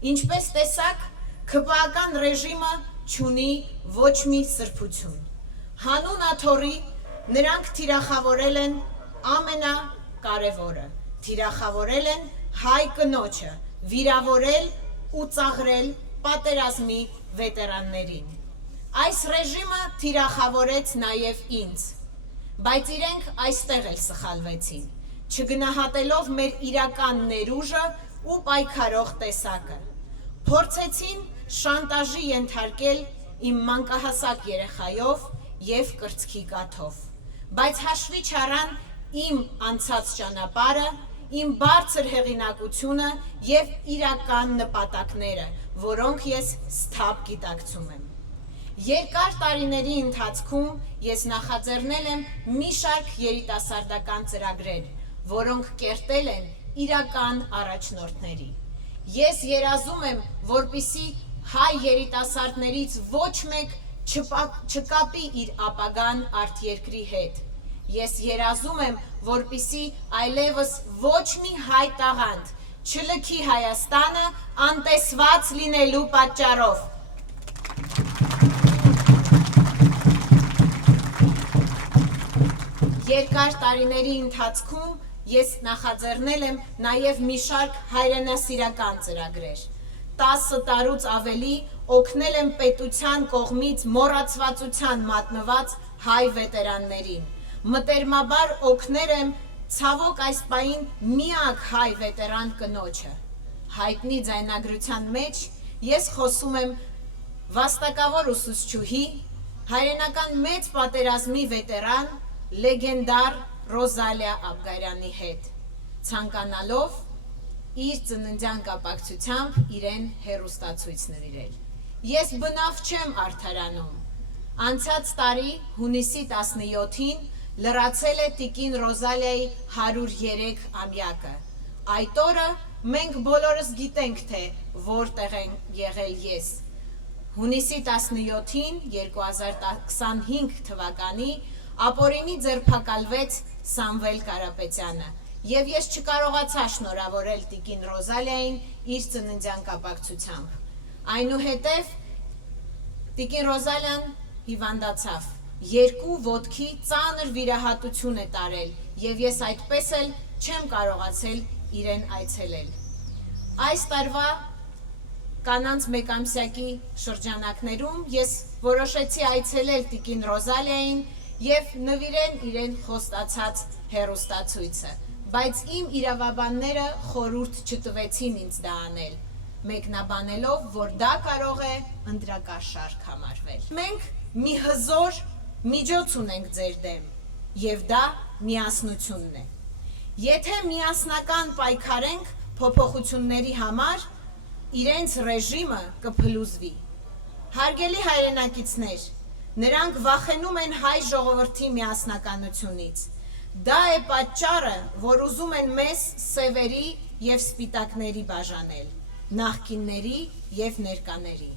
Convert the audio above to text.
Ինչպես տեսակ, ՔՊԱ-ական ռեժիմը չունի ոչ մի սրբություն։ Հանուն աթոռի նրանք թիրախավորել են ամենակարևորը, թիրախավորել են հայ կնոջը, վիրավորել ու ծաղրել պատերազմի վետերաններին։ Այս ռեժիմը թիրախավորեց նաև ինձ, բայց իրենք այստեղ էլ սխալվեցին, չգնահատելով մեր իրական ներուժը ու պայքարող տեսակը։ Փորձեցին շանտաժի ենթարկել իմ մանկահասակ երեխայով և կրծքի կաթով, բայց հաշվի չառան իմ անցած ճանապարհը, իմ բարձր հեղինակությունը և իրական նպատակները, որոնք ես սթափ գիտակցում եմ։ Երկար տարիների ընթացքում ես նախաձեռնել եմ մի շարք երիտասարդական ծրագրեր, որոնք կերտել են իրական առաջնորդների։ Ես երազում եմ, որպեսզի հայ երիտասարդներից ոչ մեկ չկապի իր ապագան արտերկրի հետ։ Ես երազում եմ, որպեսզի այլևս ոչ մի հայ տաղանդ չլքի Հայաստանը անտեսված լինելու պատճառով։ Երկար տարիների ընթացքում ես նախաձեռնել եմ նաև մի շարք հայրենասիրական ծրագրեր։ 10 տարուց ավելի օգնել եմ պետության կողմից մոռացվածության մատնված հայ վետերաններին։ Մտերմաբար օգնել եմ ցավոք այս պահին միակ հայ վետերան կնոջը։ Հայտնի ձայնագրության մեջ ես խոսում եմ վաստակավոր ուսուցչուհի, հայրենական մեծ պատերազմի վետերան, լեգենդար Ռոզալիա Աբգարյանի հետ, ցանկանալով իր ծննդյան կապակցությամբ իրեն հեռուստացույց նվիրել։ Ես բնավ չեմ արդարանում։ Անցած տարի հունիսի 17-ին լրացել է տիկին Ռոզալիայի 103-ամյակը։ Այդ օրը մենք բոլորս գիտենք, թե որտեղ եմ եղել ես։ Հունիսի 17-ին 2025 թվականի ապօրինի ձերբակալվեց Սամվել Կարապետյանը, և ես չկարողացա շնորհավորել տիկին Ռոզալիային իր ծննդյան կապակցությամբ։ Այնուհետև տիկին Ռոզալիան հիվանդացավ, 2 ոտքի ծանր վիրահատություն է տարել, և ես այդպես էլ չեմ կարողացել իրեն այցելել։ Այս տարվա կանանց մեկամսյակի շրջանակներում ես որոշեցի այցելել տիկին Ռոզալիային և նվիրել իրեն խոստացած հեռուստացույցը, բայց իմ իրավաբանները խորհուրդ չտվեցին ինձ դա անել, մեկնաբանելով, որ դա կարող է ընտրակաշարք համարվել։ Մենք մի հզոր միջոց ունենք ձեր դեմ, և դա միասնությունն է։ Եթե միասնական պայքարենք փոփոխությունների համար, իրենց ռեժիմը կփլուզվի։ Հարգելի հայրենակիցներ, նրանք վախենում են հայ ժողովրդի միասնականությունից։ Դա է պատճառը, որ ուզում են մեզ սևերի և սպիտակների բաժանել, նախկինների և ներկաների։